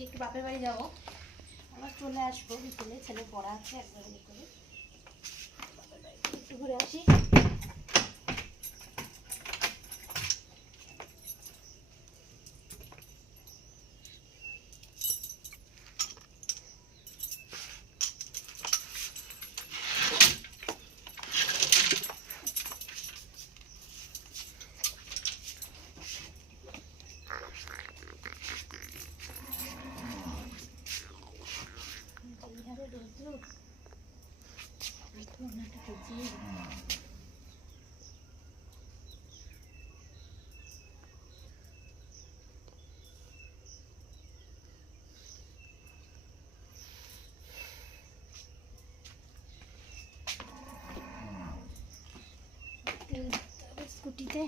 আজকে একটু বাপের বাড়ি যাবো, আবার চলে আসবো বিকেলে, ছেলে পড়া আছে একবার বিকেলে, বাপের বাড়ি একটু ঘুরে আসি। স্কুটিতে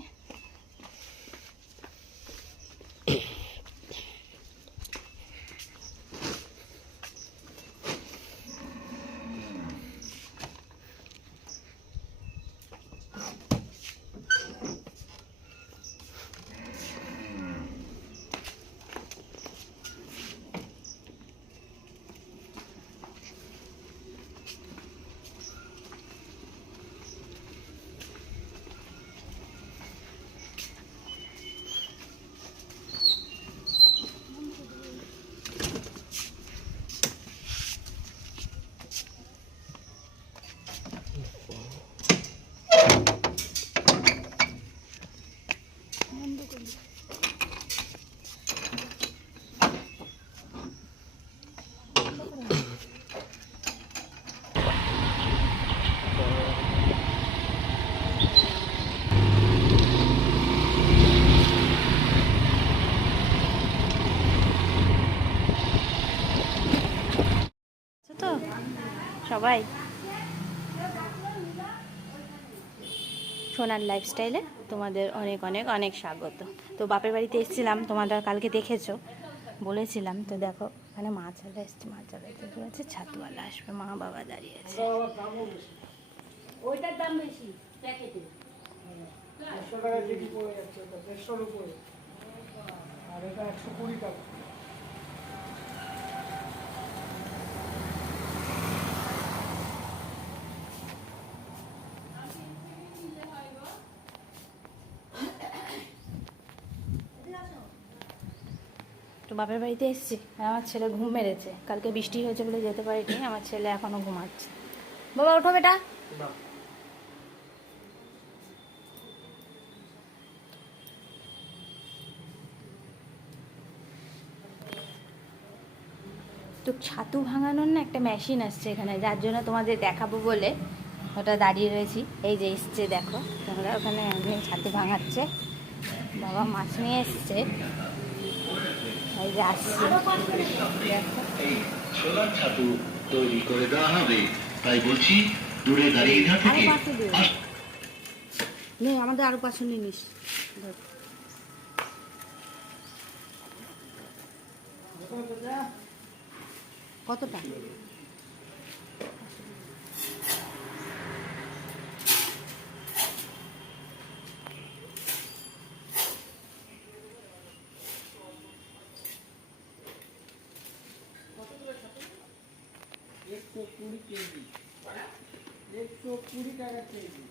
তো সবাই সোনার লাইফস্টাইলে তোমাদের অনেক অনেক অনেক স্বাগত। তো বাপের বাড়িতে এসেছিলাম, তোমরা কালকে দেখেছো, বলেছিলাম। তো দেখো ওখানে মাছওয়ালা এসছে, মাছওয়ালা থেকে আছে, ছাতুওয়ালা আসবে, মা বাবা দাঁড়িয়ে আছে। ওইটার দাম বেশি প্যাকেটে, 100 টাকা কেজি পড়ে যাচ্ছে, 150 উপরে, আর এটা 120 টাকা। তো বাপের বাড়িতে এসেছি, আমার ছেলে ঘুম মেরেছে, কালকে বৃষ্টি হয়েছে বলে যেতে পারিনি, আমার ছেলে এখনো ঘুমাচ্ছে। বাবা ওঠো বেটা। তো ছাতু ভাঙানোর না একটা মেশিন আসছে এখানে, যার জন্য তোমাদের দেখাবো বলে ওটা দাঁড়িয়ে রয়েছি। এই যে এসছে দেখো তোমরা, ওখানে আমি ছাতু ভাঙাচ্ছে, বাবা মাছ নিয়ে এসছে, এই যে আসছে দেখো। ছোলার ছাতু তৈরি করে দেওয়া হবে, তাই বলছি দূরে দাঁড়িয়ে না থেকে নেই, আমাদের আরো 500 নিয়ে নিস। কতটা? $120 কেজি, 120 টাকা কেজি।